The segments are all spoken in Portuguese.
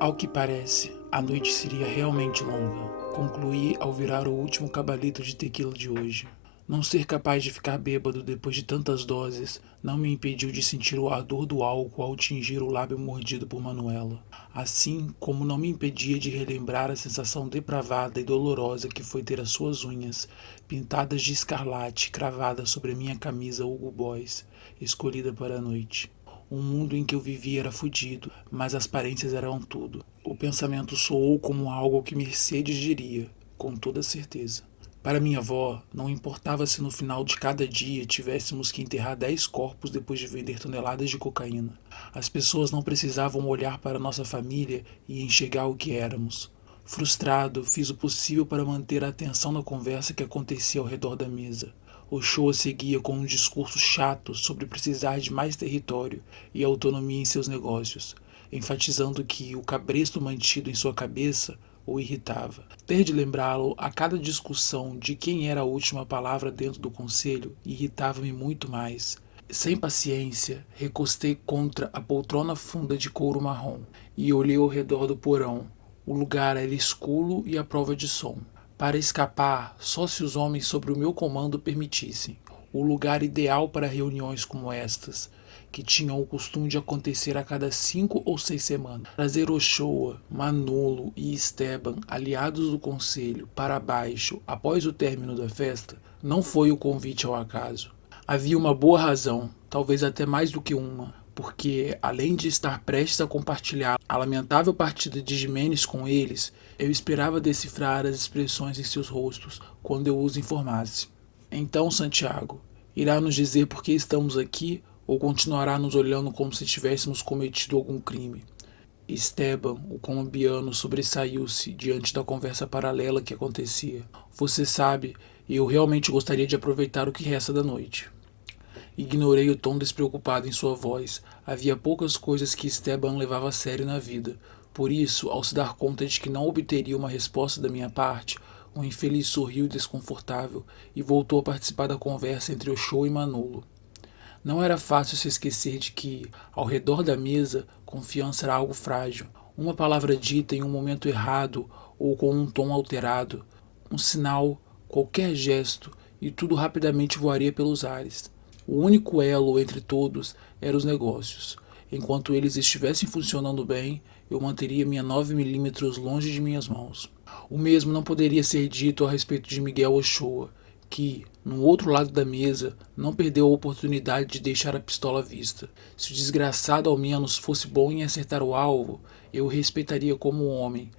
Ao que parece, a noite seria realmente longa. Concluí ao virar o último cabalito de tequila de hoje. Não ser capaz de ficar bêbado depois de tantas doses não me impediu de sentir o ardor do álcool ao tingir o lábio mordido por Manuela, assim como não me impedia de relembrar a sensação depravada e dolorosa que foi ter as suas unhas, pintadas de escarlate, cravadas sobre a minha camisa Hugo Boss, escolhida para a noite. O mundo em que eu vivia era fudido, mas as aparências eram tudo. O pensamento soou como algo que Mercedes diria, com toda certeza. Para minha avó, não importava se no final de cada dia tivéssemos que enterrar 10 corpos depois de vender toneladas de cocaína. As pessoas não precisavam olhar para nossa família e enxergar o que éramos. Frustrado, fiz o possível para manter a atenção na conversa que acontecia ao redor da mesa. Ochoa seguia com um discurso chato sobre precisar de mais território e autonomia em seus negócios, enfatizando que o cabresto mantido em sua cabeça o irritava. Ter de lembrá-lo a cada discussão de quem era a última palavra dentro do conselho irritava-me muito mais. Sem paciência, recostei contra a poltrona funda de couro marrom e olhei ao redor do porão. O lugar era escuro e à prova de som. Para escapar, só se os homens sob o meu comando permitissem. O lugar ideal para reuniões como estas, que tinham o costume de acontecer a cada 5 ou 6 semanas. Trazer Ochoa, Manolo e Esteban, aliados do conselho, para baixo após o término da festa, não foi o convite ao acaso. Havia uma boa razão, talvez até mais do que uma, porque, além de estar prestes a compartilhar a lamentável partida de Jimenez com eles, eu esperava decifrar as expressões em seus rostos quando eu os informasse. Então, Santiago, irá nos dizer por que estamos aqui ou continuará nos olhando como se tivéssemos cometido algum crime? Esteban, o colombiano, sobressaiu-se diante da conversa paralela que acontecia. Você sabe, eu realmente gostaria de aproveitar o que resta da noite. Ignorei o tom despreocupado em sua voz. Havia poucas coisas que Esteban levava a sério na vida. Por isso, ao se dar conta de que não obteria uma resposta da minha parte, o infeliz sorriu desconfortável e voltou a participar da conversa entre Ochoa e Manolo. Não era fácil se esquecer de que, ao redor da mesa, confiança era algo frágil. Uma palavra dita em um momento errado ou com um tom alterado, um sinal, qualquer gesto, e tudo rapidamente voaria pelos ares. O único elo entre todos era os negócios. Enquanto eles estivessem funcionando bem, eu manteria minha 9mm longe de minhas mãos. O mesmo não poderia ser dito a respeito de Miguel Ochoa, que, no outro lado da mesa, não perdeu a oportunidade de deixar a pistola à vista. Se o desgraçado ao menos fosse bom em acertar o alvo, eu o respeitaria como um homem.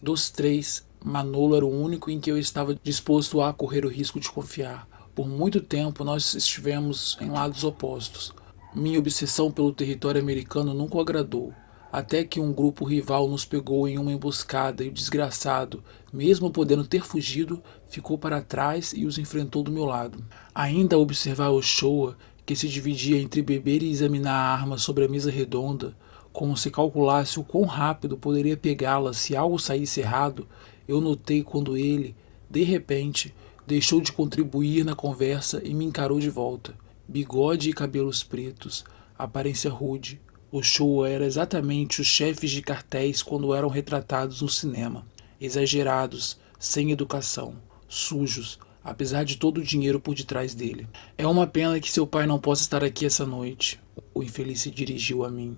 Dos três, Manolo era o único em que eu estava disposto a correr o risco de confiar. Por muito tempo nós estivemos em lados opostos. Minha obsessão pelo território americano nunca o agradou, até que um grupo rival nos pegou em uma emboscada e o desgraçado, mesmo podendo ter fugido, ficou para trás e os enfrentou do meu lado. Ainda a observar Ochoa, que se dividia entre beber e examinar a arma sobre a mesa redonda, como se calculasse o quão rápido poderia pegá-la se algo saísse errado, eu notei quando ele, de repente, deixou de contribuir na conversa e me encarou de volta. Bigode e cabelos pretos, aparência rude. Ochoa era exatamente os chefes de cartéis quando eram retratados no cinema. Exagerados, sem educação, sujos, apesar de todo o dinheiro por detrás dele. É uma pena que seu pai não possa estar aqui essa noite. O infeliz se dirigiu a mim,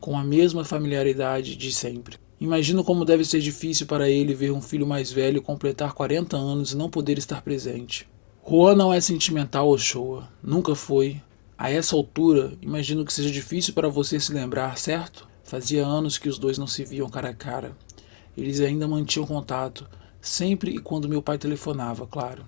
com a mesma familiaridade de sempre. Imagino como deve ser difícil para ele ver um filho mais velho completar 40 anos e não poder estar presente. Juan não é sentimental, Ochoa. Nunca foi. A essa altura, imagino que seja difícil para você se lembrar, certo? Fazia anos que os dois não se viam cara a cara. Eles ainda mantinham contato, sempre e quando meu pai telefonava, claro.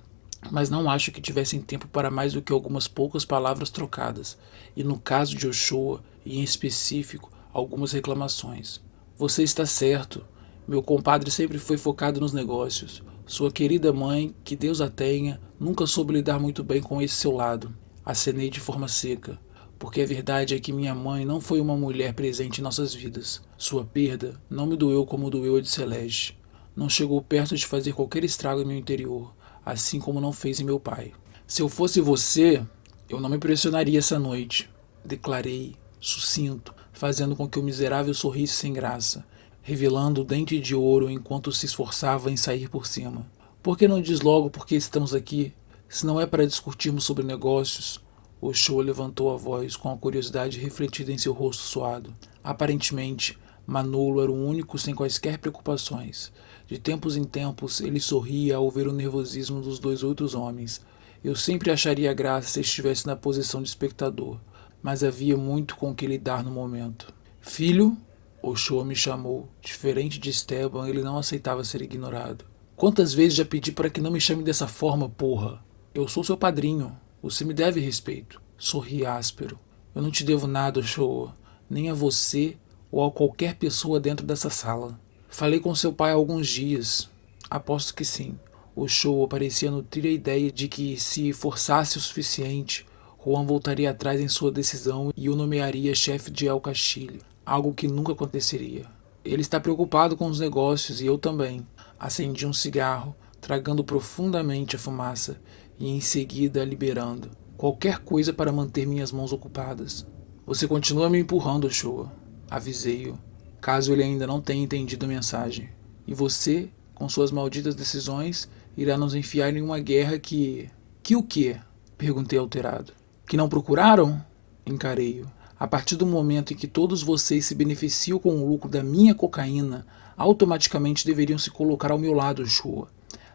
Mas não acho que tivessem tempo para mais do que algumas poucas palavras trocadas. E no caso de Ochoa, e em específico, algumas reclamações. Você está certo. Meu compadre sempre foi focado nos negócios. Sua querida mãe, que Deus a tenha, nunca soube lidar muito bem com esse seu lado. Acenei de forma seca, porque a verdade é que minha mãe não foi uma mulher presente em nossas vidas. Sua perda não me doeu como doeu a de Celeste. Não chegou perto de fazer qualquer estrago em meu interior, assim como não fez em meu pai. Se eu fosse você, eu não me pressionaria essa noite, declarei, sucinto, fazendo com que o miserável sorrisse sem graça. revelando o dente de ouro enquanto se esforçava em sair por cima. Por que não diz logo por que estamos aqui? Se não é para discutirmos sobre negócios. Oshô levantou a voz com a curiosidade refletida em seu rosto suado. Aparentemente, Manolo era o único sem quaisquer preocupações. De tempos em tempos, ele sorria ao ver o nervosismo dos dois outros homens. Eu sempre acharia graça se estivesse na posição de espectador, mas havia muito com que lidar no momento. Filho, Oshô me chamou. Diferente de Esteban, ele não aceitava ser ignorado. Quantas vezes já pedi para que não me chame dessa forma, porra? Eu sou seu padrinho. Você me deve respeito. Sorri áspero. Eu não te devo nada, Oshô. Nem a você ou a qualquer pessoa dentro dessa sala. Falei com seu pai há alguns dias. Aposto que sim. Oshô parecia nutrir a ideia de que, se forçasse o suficiente, Juan voltaria atrás em sua decisão e o nomearia chefe de El Castilho. Algo que nunca aconteceria. Ele está preocupado com os negócios e eu também. Acendi um cigarro, tragando profundamente a fumaça e em seguida a liberando. Qualquer coisa para manter minhas mãos ocupadas. Você continua me empurrando, Ochoa. Avisei-o, caso ele ainda não tenha entendido a mensagem. E você, com suas malditas decisões, irá nos enfiar em uma guerra que... Que o quê? Perguntei alterado. Que não procuraram? Encarei-o. A partir do momento em que todos vocês se beneficiam com o lucro da minha cocaína, automaticamente deveriam se colocar ao meu lado, Shua.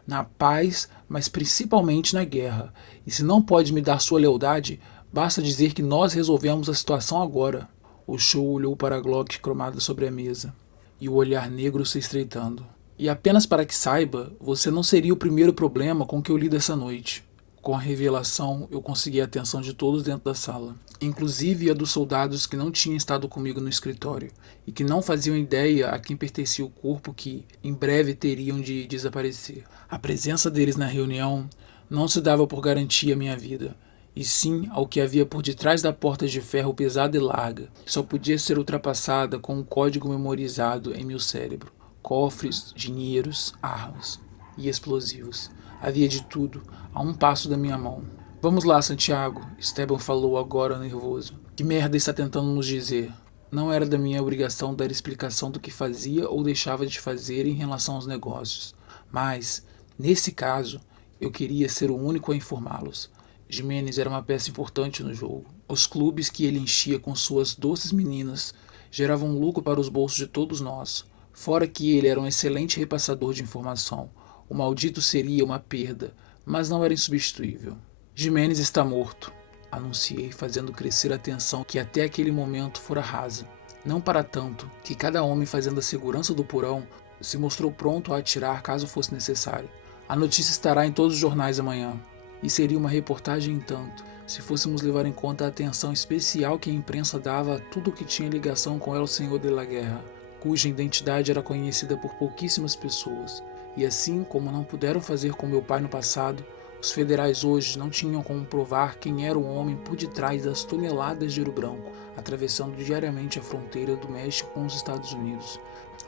Na paz, mas principalmente na guerra. E se não pode me dar sua lealdade, basta dizer que nós resolvemos a situação agora. O Shua olhou para a Glock cromada sobre a mesa, e o olhar negro se estreitando. E apenas para que saiba, você não seria o primeiro problema com que eu lido essa noite. Com a revelação, eu consegui a atenção de todos dentro da sala, inclusive a dos soldados que não tinham estado comigo no escritório e que não faziam ideia a quem pertencia o corpo que, em breve, teriam de desaparecer. A presença deles na reunião não se dava por garantia à minha vida, e sim ao que havia por detrás da porta de ferro pesada e larga, que só podia ser ultrapassada com um código memorizado em meu cérebro. Cofres, dinheiros, armas e explosivos. Havia de tudo, a um passo da minha mão. Vamos lá, Santiago, Esteban falou agora nervoso. Que merda está tentando nos dizer? Não era da minha obrigação dar explicação do que fazia ou deixava de fazer em relação aos negócios. Mas, nesse caso, eu queria ser o único a informá-los. Jimenez era uma peça importante no jogo. Os clubes que ele enchia com suas doces meninas geravam lucro para os bolsos de todos nós. Fora que ele era um excelente repassador de informação. O maldito seria uma perda, mas não era insubstituível. Jimenez está morto, anunciei, fazendo crescer a tensão que até aquele momento fora rasa. Não para tanto, que cada homem fazendo a segurança do porão se mostrou pronto a atirar caso fosse necessário. A notícia estará em todos os jornais amanhã. E seria uma reportagem em tanto, se fôssemos levar em conta a atenção especial que a imprensa dava a tudo o que tinha ligação com El Senhor de la Guerra, cuja identidade era conhecida por pouquíssimas pessoas. E assim como não puderam fazer com meu pai no passado, os federais hoje não tinham como provar quem era o homem por detrás das toneladas de ouro branco, atravessando diariamente a fronteira do México com os Estados Unidos.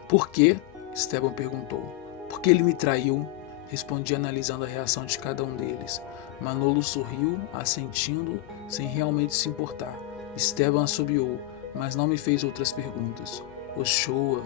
Por quê? Esteban perguntou. Porque ele me traiu, respondi analisando a reação de cada um deles. Manolo sorriu, assentindo, sem realmente se importar. Esteban assobiou, mas não me fez outras perguntas. Ochoa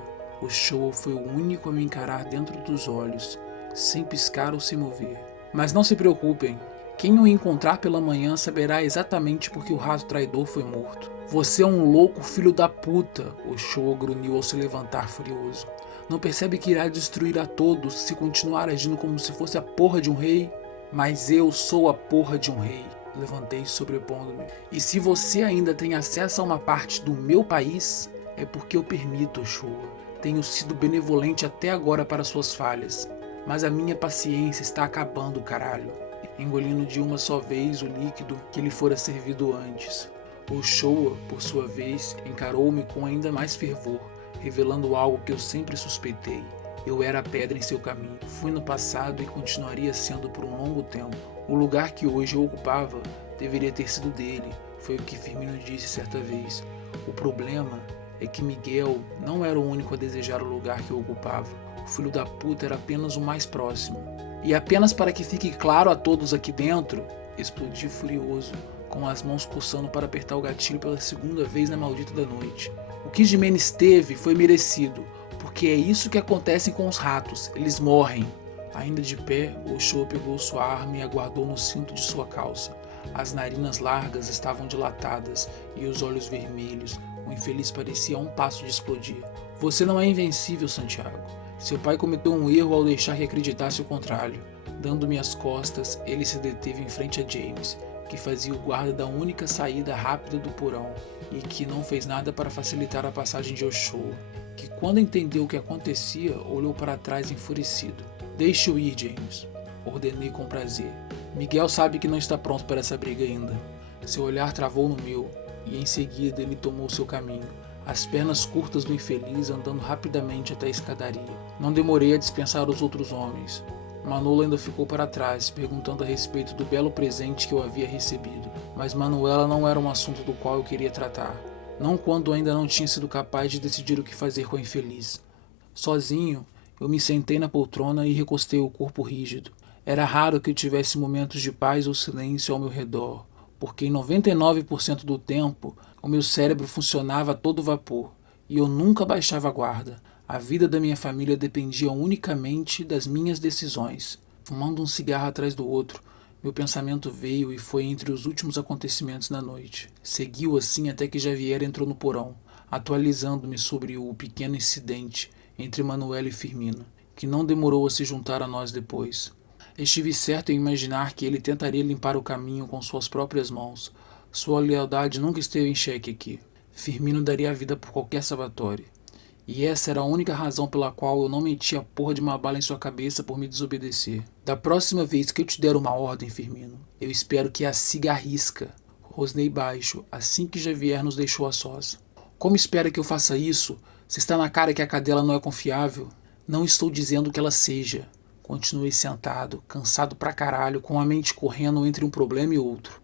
foi o único a me encarar dentro dos olhos, sem piscar ou se mover. Mas não se preocupem, quem o encontrar pela manhã saberá exatamente por que o rato traidor foi morto. Você é um louco filho da puta, Ochoa grunhiu ao se levantar furioso. Não percebe que irá destruir a todos se continuar agindo como se fosse a porra de um rei? Mas eu sou a porra de um rei, levantei sobrepondo-me. E se você ainda tem acesso a uma parte do meu país, é porque eu permito, Ochoa. Tenho sido benevolente até agora para suas falhas, mas a minha paciência está acabando, caralho. Engolindo de uma só vez o líquido que lhe fora servido antes. Ochoa, por sua vez, encarou-me com ainda mais fervor, revelando algo que eu sempre suspeitei. Eu era a pedra em seu caminho. Fui no passado e continuaria sendo por um longo tempo. O lugar que hoje eu ocupava deveria ter sido dele, foi o que Firmino disse certa vez. O problema é que Miguel não era o único a desejar o lugar que eu ocupava. O filho da puta era apenas o mais próximo. E apenas para que fique claro a todos aqui dentro, explodi furioso, com as mãos coçando para apertar o gatilho pela segunda vez na maldita da noite. O que Jimenez teve foi merecido. Porque é isso que acontece com os ratos, eles morrem. Ainda de pé, Oxô pegou sua arma e a guardou no cinto de sua calça. As narinas largas estavam dilatadas e os olhos vermelhos. O infeliz parecia a um passo de explodir. Você não é invencível, Santiago. Seu pai cometeu um erro ao deixar que acreditasse o contrário. Dando-me as costas, ele se deteve em frente a James, que fazia o guarda da única saída rápida do porão e que não fez nada para facilitar a passagem de Oxô, que quando entendeu o que acontecia, olhou para trás enfurecido. Deixe-o ir, James, ordenei com prazer. Miguel sabe que não está pronto para essa briga ainda. Seu olhar travou no meu, e em seguida ele tomou seu caminho, as pernas curtas do infeliz andando rapidamente até a escadaria. Não demorei a dispensar os outros homens. Manolo ainda ficou para trás, perguntando a respeito do belo presente que eu havia recebido, mas Manuela não era um assunto do qual eu queria tratar, não quando ainda não tinha sido capaz de decidir o que fazer com a infeliz. Sozinho, eu me sentei na poltrona e recostei o corpo rígido. Era raro que eu tivesse momentos de paz ou silêncio ao meu redor, porque em 99% do tempo o meu cérebro funcionava a todo vapor e eu nunca baixava a guarda. A vida da minha família dependia unicamente das minhas decisões. Fumando um cigarro atrás do outro, meu pensamento veio e foi entre os últimos acontecimentos da noite. Seguiu assim até que Javier entrou no porão, atualizando-me sobre o pequeno incidente entre Manuela e Firmino, que não demorou a se juntar a nós depois. Estive certo em imaginar que ele tentaria limpar o caminho com suas próprias mãos. Sua lealdade nunca esteve em xeque aqui. Firmino daria a vida por qualquer Salvatore. E essa era a única razão pela qual eu não meti a porra de uma bala em sua cabeça por me desobedecer. Da próxima vez que eu te der uma ordem, Firmino, eu espero que a siga à risca. Rosnei baixo, assim que Javier nos deixou a sós. Como espera que eu faça isso? Se está na cara que a cadela não é confiável? Não estou dizendo que ela seja. Continuei sentado, cansado pra caralho, com a mente correndo entre um problema e outro.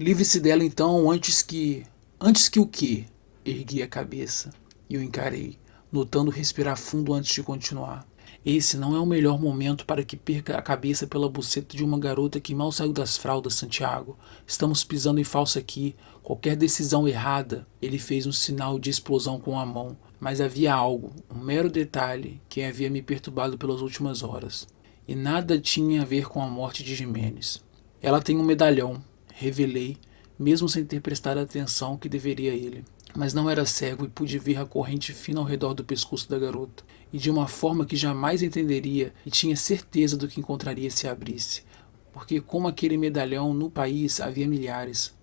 Livre-se dela então antes que... Antes que o quê? Ergui a cabeça e o encarei, notando respirar fundo antes de continuar. Esse não é o melhor momento para que perca a cabeça pela buceta de uma garota que mal saiu das fraldas, Santiago. Estamos pisando em falso aqui. Qualquer decisão errada, ele fez um sinal de explosão com a mão. Mas havia algo, um mero detalhe, que havia me perturbado pelas últimas horas. E nada tinha a ver com a morte de Jimenez. Ela tem um medalhão, revelei, mesmo sem ter prestado a atenção que deveria a ele. Mas não era cego e pude ver a corrente fina ao redor do pescoço da garota, e de uma forma que jamais entenderia e tinha certeza do que encontraria se a abrisse. Porque como aquele medalhão no país havia milhares.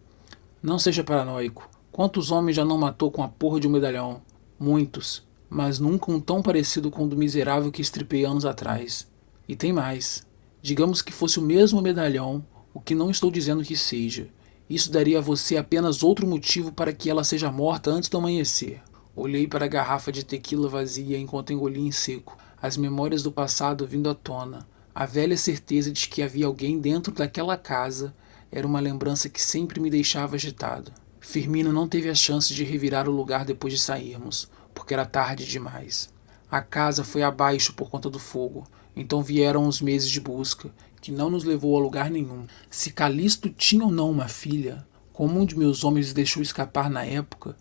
Não seja paranoico. Quantos homens já não matou com a porra de um medalhão? Muitos, mas nunca um tão parecido com o do miserável que estripei anos atrás. E tem mais. Digamos que fosse o mesmo medalhão, o que não estou dizendo que seja. Isso daria a você apenas outro motivo para que ela seja morta antes do amanhecer. Olhei para a garrafa de tequila vazia enquanto engolia em seco, as memórias do passado vindo à tona. A velha certeza de que havia alguém dentro daquela casa era uma lembrança que sempre me deixava agitado. Firmino não teve a chance de revirar o lugar depois de sairmos, porque era tarde demais. A casa foi abaixo por conta do fogo, então vieram os meses de busca, que não nos levou a lugar nenhum. Se Calisto tinha ou não uma filha, como um de meus homens deixou escapar na época,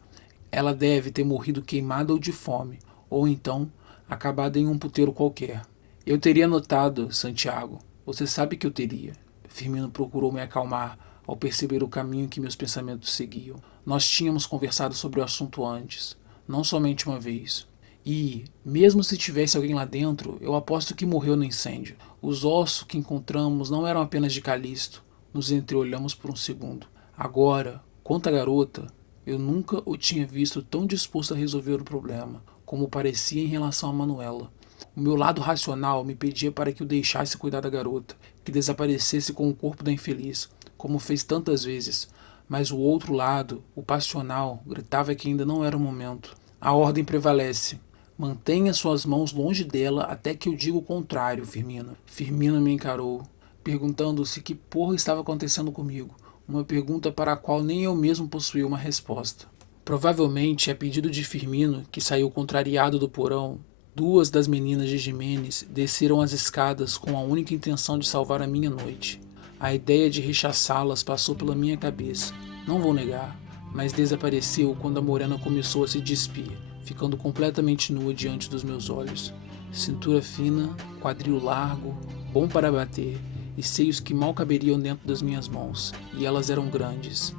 ela deve ter morrido queimada ou de fome, ou então acabado em um puteiro qualquer. Eu teria notado, Santiago. Você sabe que eu teria. Firmino procurou me acalmar ao perceber o caminho que meus pensamentos seguiam. Nós tínhamos conversado sobre o assunto antes, não somente uma vez. E, mesmo se tivesse alguém lá dentro, eu aposto que morreu no incêndio. Os ossos que encontramos não eram apenas de Calisto. Nos entreolhamos por um segundo. Agora, quanto à garota, eu nunca o tinha visto tão disposto a resolver o problema, como parecia em relação a Manuela. O meu lado racional me pedia para que o deixasse cuidar da garota, que desaparecesse com o corpo da infeliz, como fez tantas vezes. Mas o outro lado, o passional, gritava que ainda não era o momento. A ordem prevalece. Mantenha suas mãos longe dela até que eu diga o contrário, Firmino. Firmino me encarou, perguntando-se que porra estava acontecendo comigo. Uma pergunta para a qual nem eu mesmo possuía uma resposta. Provavelmente, a pedido de Firmino, que saiu contrariado do porão, duas das meninas de Jimenez desceram as escadas com a única intenção de salvar a minha noite. A ideia de rechaçá-las passou pela minha cabeça, não vou negar, mas desapareceu quando a morena começou a se despir. ficando completamente nua diante dos meus olhos. Cintura fina, quadril largo, bom para bater, e seios que mal caberiam dentro das minhas mãos, e elas eram grandes.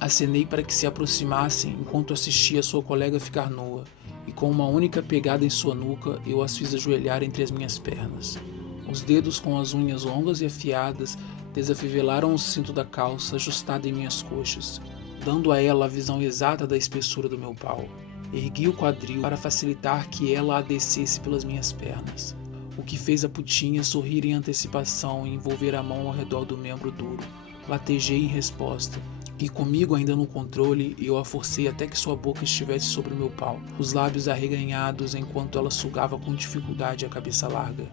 Acenei para que se aproximassem enquanto assistia sua colega ficar nua, e com uma única pegada em sua nuca eu as fiz ajoelhar entre as minhas pernas. Os dedos com as unhas longas e afiadas desafivelaram o cinto da calça ajustado em minhas coxas, dando a ela a visão exata da espessura do meu pau. Ergui o quadril para facilitar que ela a descesse pelas minhas pernas, o que fez a putinha sorrir em antecipação e envolver a mão ao redor do membro duro. Latejei em resposta, e comigo ainda no controle, eu a forcei até que sua boca estivesse sobre o meu pau, os lábios arreganhados enquanto ela sugava com dificuldade a cabeça larga.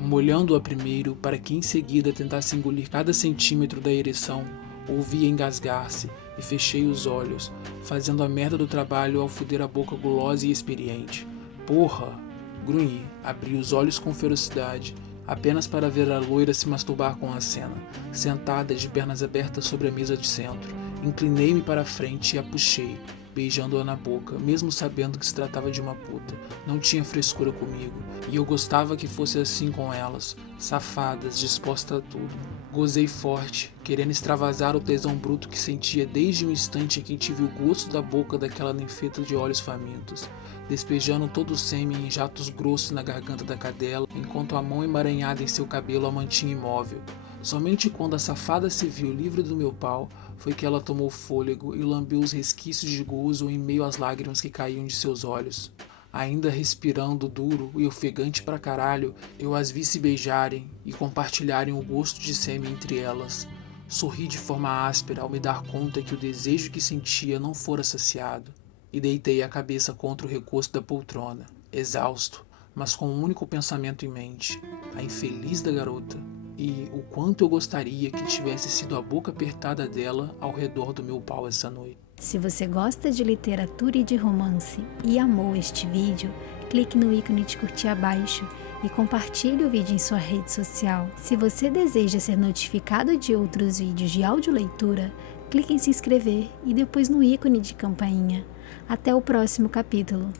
Molhando-a primeiro, para que em seguida tentasse engolir cada centímetro da ereção, ouvi engasgar-se e fechei os olhos, fazendo a merda do trabalho ao foder a boca gulosa e experiente. Porra! Grunhi, abri os olhos com ferocidade, apenas para ver a loira se masturbar com a cena, sentada de pernas abertas sobre a mesa de centro. Inclinei-me para a frente e a puxei, beijando-a na boca, mesmo sabendo que se tratava de uma puta. Não tinha frescura comigo, e eu gostava que fosse assim com elas, safadas, dispostas a tudo. Gozei forte, querendo extravasar o tesão bruto que sentia desde o instante em que tive o gosto da boca daquela ninfeta de olhos famintos, despejando todo o sêmen em jatos grossos na garganta da cadela, enquanto a mão emaranhada em seu cabelo a mantinha imóvel. Somente quando a safada se viu livre do meu pau, foi que ela tomou fôlego e lambeu os resquícios de gozo em meio às lágrimas que caíam de seus olhos. Ainda respirando duro e ofegante pra caralho, eu as vi se beijarem e compartilharem o gosto de sêmen entre elas. Sorri de forma áspera ao me dar conta que o desejo que sentia não fora saciado, e deitei a cabeça contra o recosto da poltrona, exausto, mas com um único pensamento em mente: a infeliz da garota. E o quanto eu gostaria que tivesse sido a boca apertada dela ao redor do meu pau essa noite. Se você gosta de literatura e de romance e amou este vídeo, clique no ícone de curtir abaixo e compartilhe o vídeo em sua rede social. Se você deseja ser notificado de outros vídeos de audioleitura, clique em se inscrever e depois no ícone de campainha. Até o próximo capítulo.